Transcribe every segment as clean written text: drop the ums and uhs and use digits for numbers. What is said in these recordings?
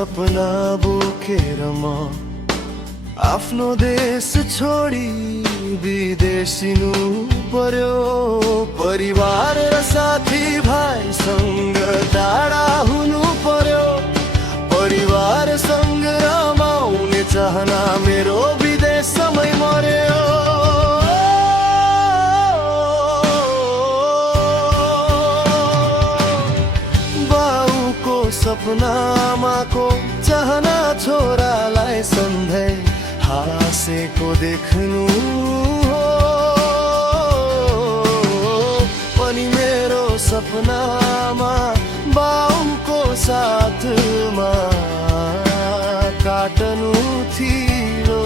सपना बोकेर म आफ्नो देश छोडी विदेशिनु पर्यो। परिवार र साथी भाइसँग टाढा हुनु पर्यो। परिवारसँग रमाउने चाहना मेरो विदेशमै मर्यो। बाउको सपना आमाको चाहना छोरालाई सधैँ हाँसेको देख्नु हो। पनि मेरो सपनामा बाउको साथमा काट्नु थियो।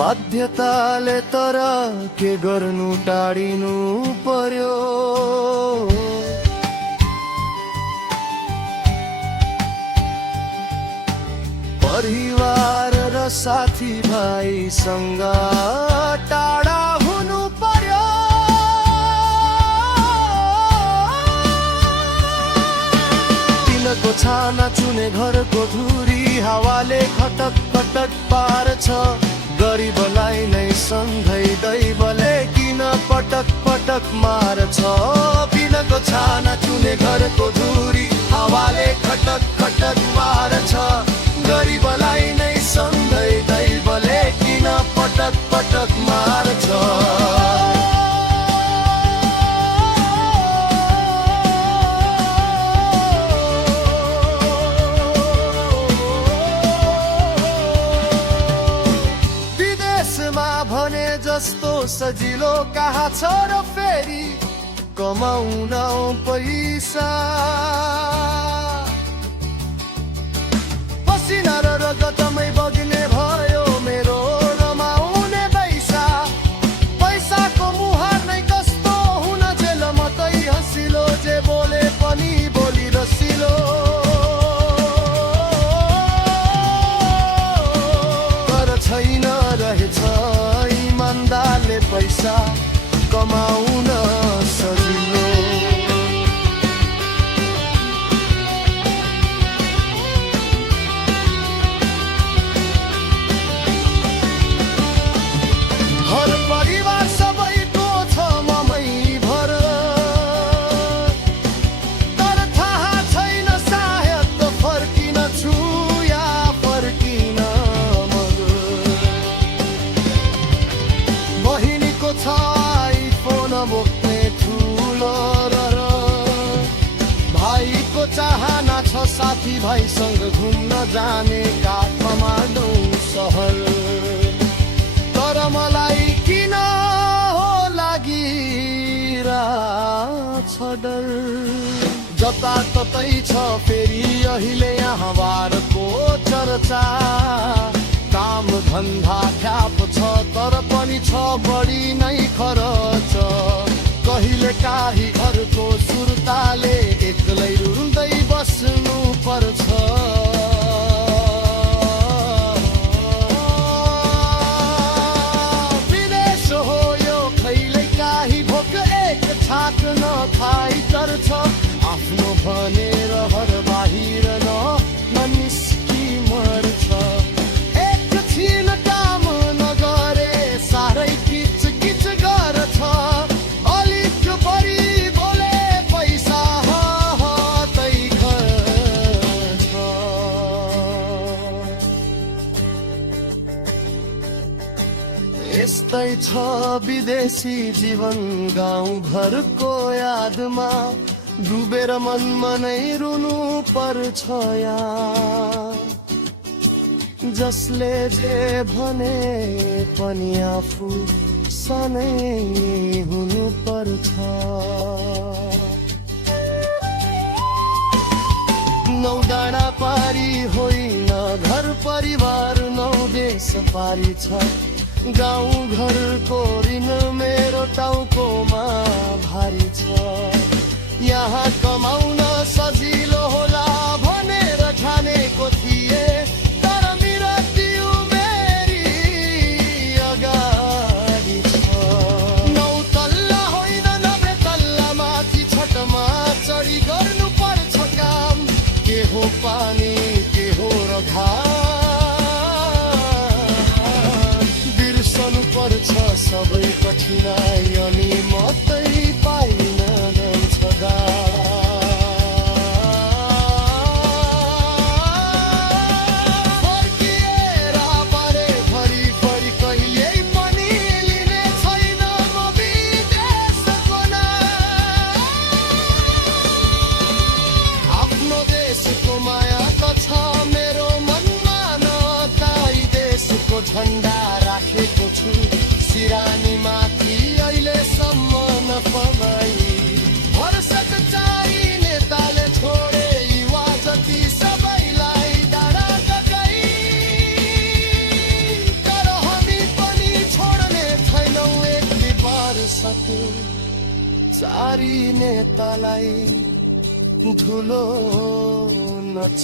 बाध्यताले तर के गर्नु टाढिनु पर्यो। परिवार र साथी भाइसँग टाढा हुनु पर्यो। तिनको छाना चुने घरको धुरी हावाले खटक खटक पार्छ। गरिबलाई नै सँधै दैवले किन पटक पटक मार्छ। तिनको छाना चुने घरको धुरी हावाले खटक खटक मार्छ। गरिबलाई नै सँधै दैवले किन पटक पटक मार्छ। विदेशमा भने जस्तो सजिलो कहाँ छ र फेरि कमाउन पैसा। पसिना र रगतमै बग्ने भयो मेरो रमाउने पैसा। पैसाको मुहार नै कस्तो हुन जेल मात्रै हँसिलो। जे बोले पनि बोली रसिलो। तर छैन रहेछ इमानदारले पैसा कमाउन सजिलो। हर परिवार सबैको छ ममै भर। तर थाहा छैन सायद त फर्किन छु या फर्किन मगर। बहिनीको छ आइफोन बोक्ने ठुलो र भाइको चाहना छ साथी भाइसँग घुम्न जाने काठमाडौँ सहर। तर मलाई किन हो लागिरहेछ डर। जताततै छ फेरि अहिले यहाँ बारको चर्चा। काम धन्दा ठ्याप छ तर पनि छ बढी नै खरच। कहिले काहीँ घरको सुर्ताले एक्लै रुँदै बस्नु पर्छ। छाट नखाई चर्छ आफ्नो भनेर हर बाहिर ननिस्की मर्छ। एकछिन काम नगरे साह्रै किच किच गर्छ। अलिक बढी बोले पैसा तै खर्च। यस्तै छ विदेशी जीवन गाउँ घरको यादमा। डुबेर मनमा नै रुनु पर्छ यार। जसले जे भने पनि आफू सनै हुनु पर्छ। नौ डाँडा पारी होइन घर परिवार नौ देश पारी छ। गाउँ घरको ऋण मेरो टाउकोमा भारी छ। यहाँ कमाउन सजिलो होला भनेर ठानेको थिए। तर मृत्यु मेरी अगाडि छ। नौ तल्ला साथ चारी नेतालाई धुलो नच